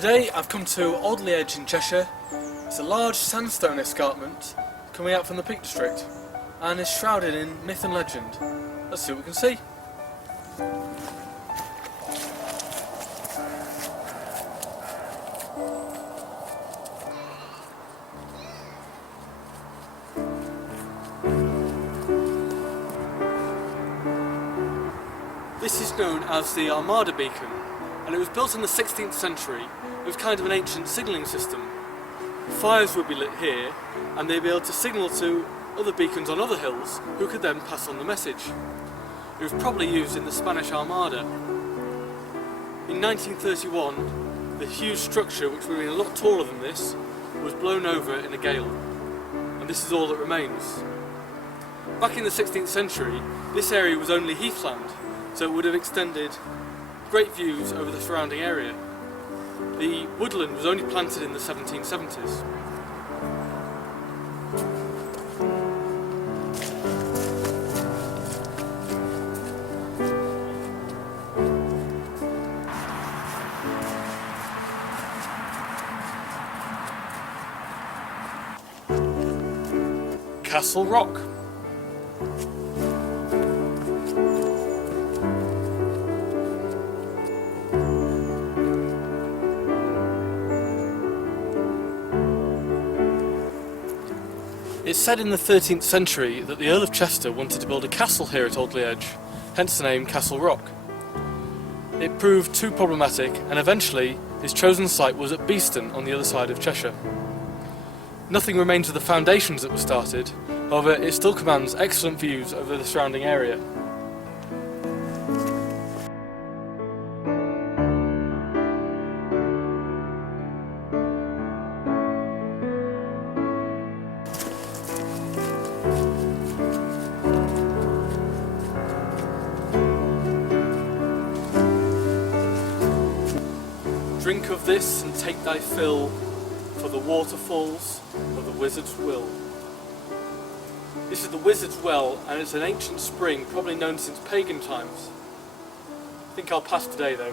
Today I've come to Alderley Edge in Cheshire. It's a large sandstone escarpment coming out from the Peak District and is shrouded in myth and legend. Let's see what we can see. This is known as the Armada Beacon, and it was built in the 16th century. It was kind of an ancient signalling system. Fires would be lit here, and they'd be able to signal to other beacons on other hills, who could then pass on the message. It was probably used in the Spanish Armada. In 1931, the huge structure, which would have been a lot taller than this, was blown over in a gale, and this is all that remains. Back in the 16th century, this area was only heathland, so it would have extended great views over the surrounding area. The woodland was only planted in the 1770s. Castle Rock. It's said in the 13th century that the Earl of Chester wanted to build a castle here at Alderley Edge, hence the name Castle Rock. It proved too problematic, and eventually his chosen site was at Beeston on the other side of Cheshire. Nothing remains of the foundations that were started, however it still commands excellent views over the surrounding area. Drink of this and take thy fill, for the waterfalls of the wizard's will. This is the wizard's well, and it's an ancient spring, probably known since pagan times. I think I'll pass today though.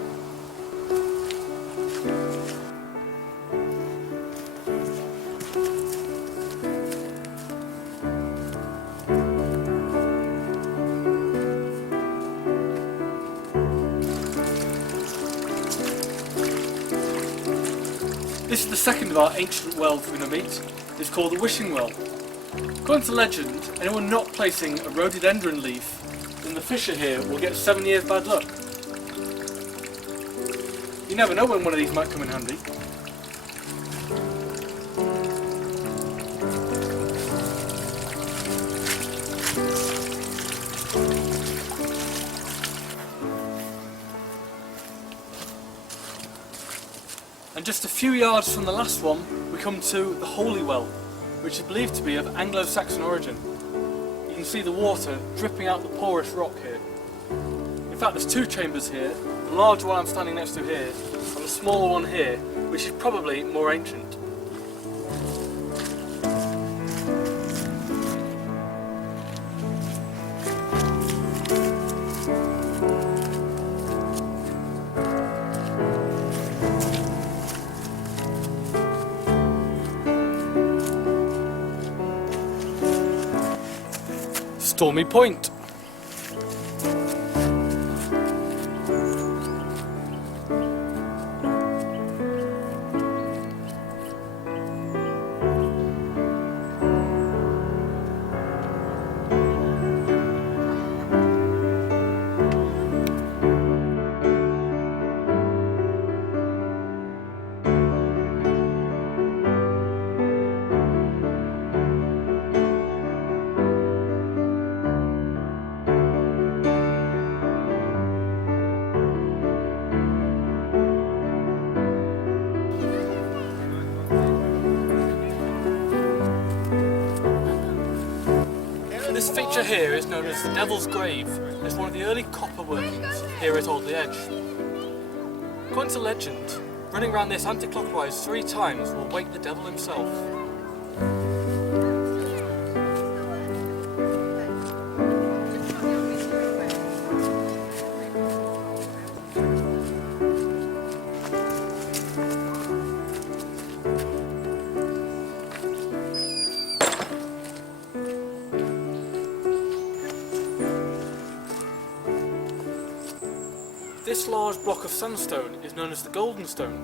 This is the second of our ancient wells we're going to meet. It's called the Wishing Well. According to legend, anyone not placing a rhododendron leaf in the fissure here will get 7 years bad luck. You never know when one of these might come in handy. And just a few yards from the last one, we come to the Holy Well, which is believed to be of Anglo-Saxon origin. You can see the water dripping out the porous rock here. In fact, there's two chambers here, the large one I'm standing next to here, and the smaller one here, which is probably more ancient. Stormy Point. This feature here is known as the Devil's Grave. It's one of the early copper workings here at Alderley Edge. According to legend, running around this anti-clockwise 3 times will wake the devil himself. This large block of sandstone is known as the Golden Stone.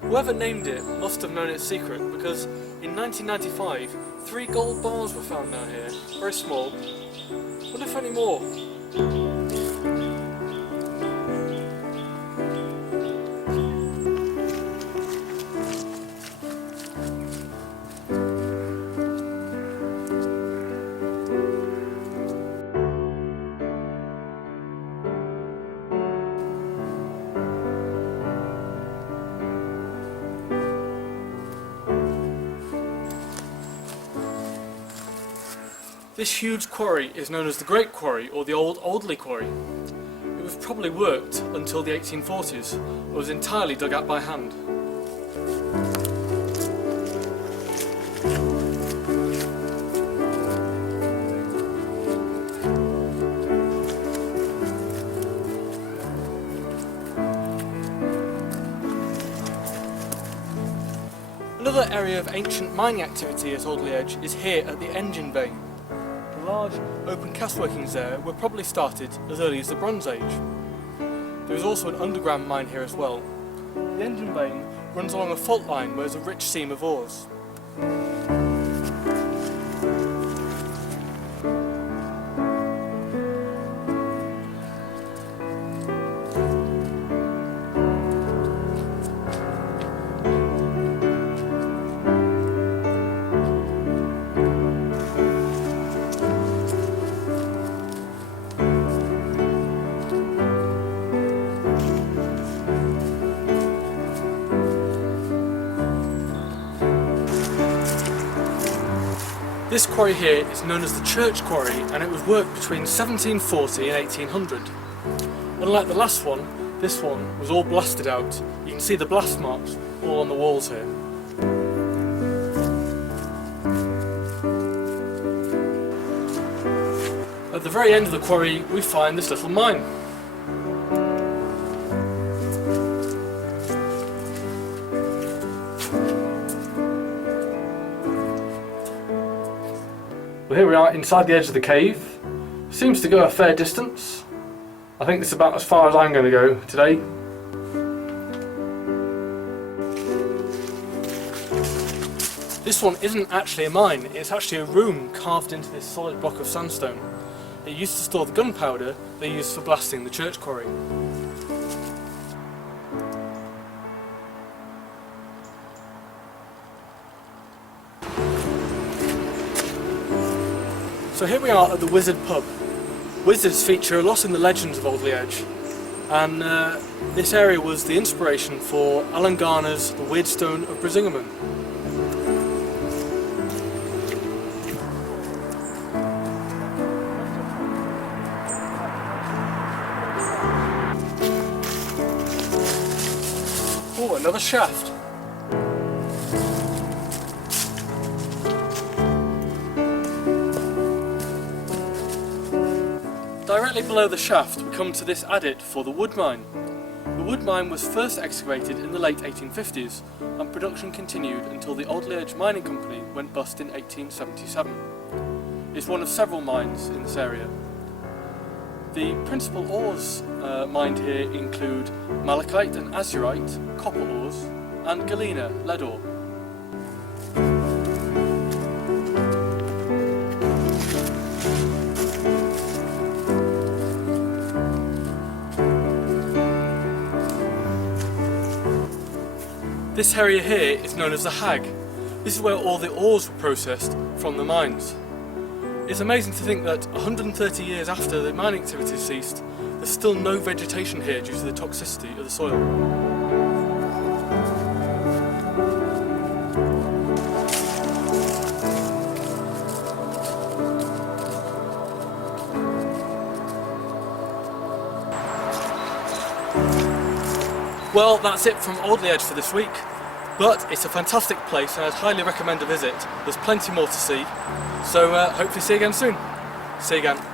Whoever named it must have known its secret, because in 1995 3 gold bars were found down here, very small. Wonder if any more. This huge quarry is known as the Great Quarry, or the old Alderley Quarry. It was probably worked until the 1840s, but was entirely dug out by hand. Another area of ancient mining activity at Alderley Edge is here at the engine vein. The large open cast workings there were probably started as early as the Bronze Age. There is also an underground mine here as well. The engine vein runs along a fault line where there is a rich seam of ores. This quarry here is known as the Church Quarry, and it was worked between 1740 and 1800. Unlike the last one, this one was all blasted out. You can see the blast marks all on the walls here. At the very end of the quarry we find this little mine. Well, here we are inside the edge of the cave. Seems to go a fair distance. I think this is about as far as I'm going to go today. This one isn't actually a mine, it's actually a room carved into this solid block of sandstone. It used to store the gunpowder they used for blasting the church quarry. So here we are at the Wizard pub. Wizards feature a lot in the legends of Alderley Edge, and this area was the inspiration for Alan Garner's The Weirdstone of Brisingamen. Oh, another shaft. Directly below the shaft we come to this adit for the wood mine. The wood mine was first excavated in the late 1850s and production continued until the Alderley Edge Mining Company went bust in 1877. It's one of several mines in this area. The principal ores mined here include malachite and azurite, copper ores, and galena, lead ore. This area here is known as the Hag. This is where all the ores were processed from the mines. It's amazing to think that 130 years after the mining activity ceased, there's still no vegetation here due to the toxicity of the soil. Well, that's it from Alderley Edge for this week, but it's a fantastic place and I'd highly recommend a visit. There's plenty more to see, so hopefully see you again soon. See you again.